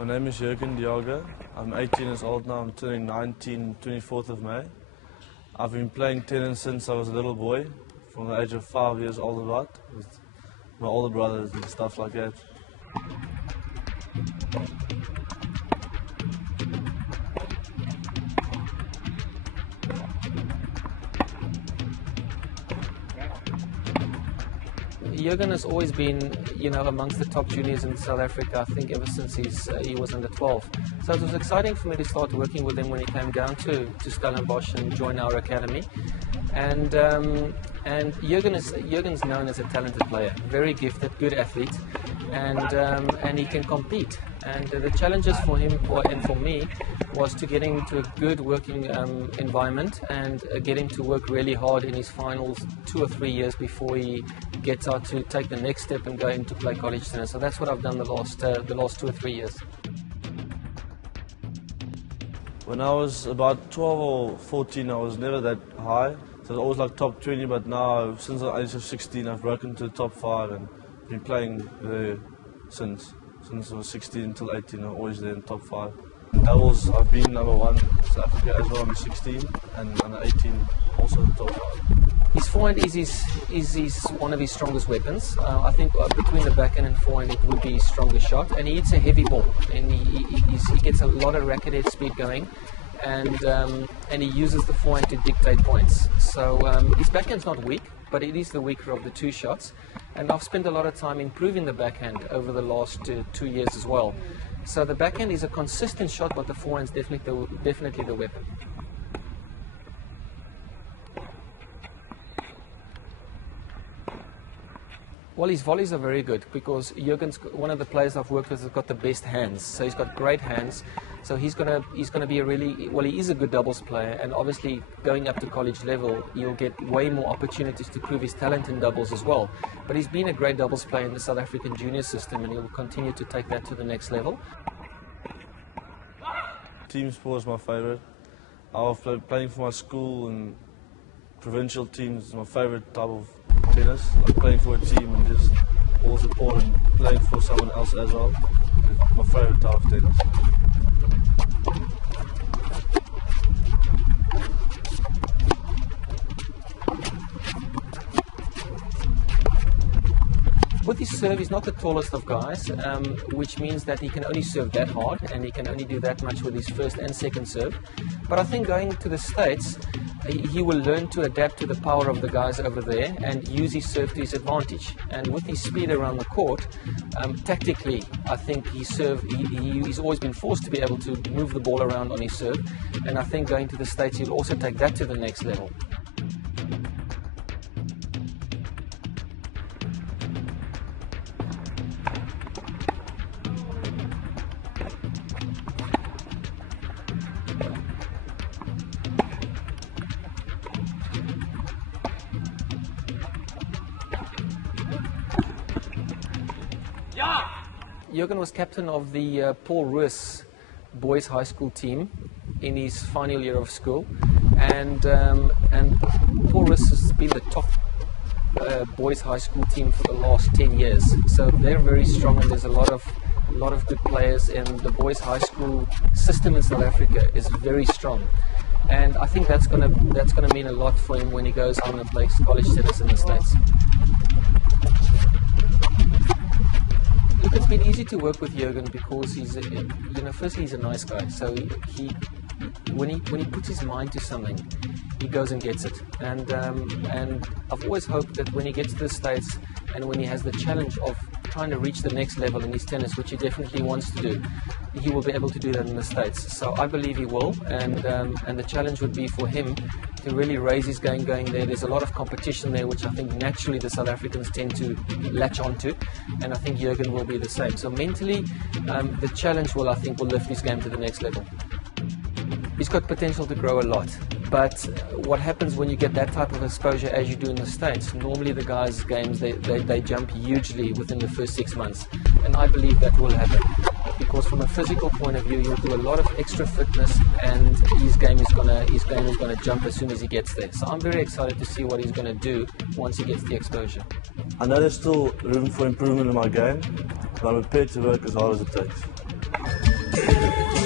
My name is Jurgen de Jager. I'm 18 years old now. I'm turning 19 24th of May. I've been playing tennis since I was a little boy, from the age of 5 years old about, with my older brothers and stuff like that. Jurgen has always been, amongst the top juniors in South Africa, I think ever since he was under 12. So it was exciting for me to start working with him when he came down to Stellenbosch and join our academy. And Jurgen's known as a talented player, very gifted, good athlete, and he can compete. And the challenges for him and for me was to get him into a good working environment and get him to work really hard in his finals 2 or 3 years before he gets out to take the next step and go into play college tennis. So that's what I've done the last 2 or 3 years. When I was about 12 or 14, I was never that high. So I was always like top 20, but now, since the age of 16, I've broken to the top 5 and been playing there since. Since I was 16 until 18, I'm always there in top 5. Doubles, I've been number 1 in South Africa as well, under 16, and under 18, also in top 5. His forehand is one of his strongest weapons. I think between the backhand and forehand it would be his strongest shot, and he hits a heavy ball, and he gets a lot of racket head speed going, and he uses the forehand to dictate points. So his backhand's not weak, but it is the weaker of the two shots, and I've spent a lot of time improving the backhand over the last 2 years as well. So the backhand is a consistent shot, but the forehand's definitely the weapon. Well, his volleys are very good because Jurgen's one of the players I've worked with has got the best hands. So he's got great hands. So he's gonna be a he is a good doubles player, and obviously going up to college level, he'll get way more opportunities to prove his talent in doubles as well. But he's been a great doubles player in the South African junior system, and he'll continue to take that to the next level. Team sport is my favourite. I was playing for my school and provincial teams is my favourite type of tennis. Like playing for a team and just all support and playing for someone else as well. It's my favourite type of tennis. With his serve, he's not the tallest of guys, which means that he can only serve that hard, and he can only do that much with his first and second serve. But I think going to the States, he will learn to adapt to the power of the guys over there and use his serve to his advantage. And with his speed around the court, tactically, I think his serve, he's always been forced to be able to move the ball around on his serve. And I think going to the States, he'll also take that to the next level. Jurgen was captain of the Paul Roos boys high school team in his final year of school, and Paul Roos has been the top boys high school team for the last 10 years. So they're very strong, and there's a lot of good players, and the boys high school system in South Africa is very strong. And I think that's gonna mean a lot for him when he goes on and plays college tennis in the States. Look, it's been easy to work with Jurgen because he's, firstly he's a nice guy. So when he puts his mind to something, he goes and gets it. And I've always hoped that when he gets to the States and when he has the challenge of trying to reach the next level in his tennis, which he definitely wants to do, he will be able to do that in the States. So I believe he will, and the challenge would be for him to really raise his game going there. There's a lot of competition there, which I think naturally the South Africans tend to latch onto, and I think Jurgen will be the same. So mentally, the challenge will lift his game to the next level. He's got potential to grow a lot, but what happens when you get that type of exposure as you do in the States, normally the guys' games, they jump hugely within the first 6 months, and I believe that will happen. Because from a physical point of view, he'll do a lot of extra fitness, and his game is gonna jump as soon as he gets there. So I'm very excited to see what he's gonna do once he gets the exposure. I know there's still room for improvement in my game, but I'm prepared to work as hard as it takes. Bye.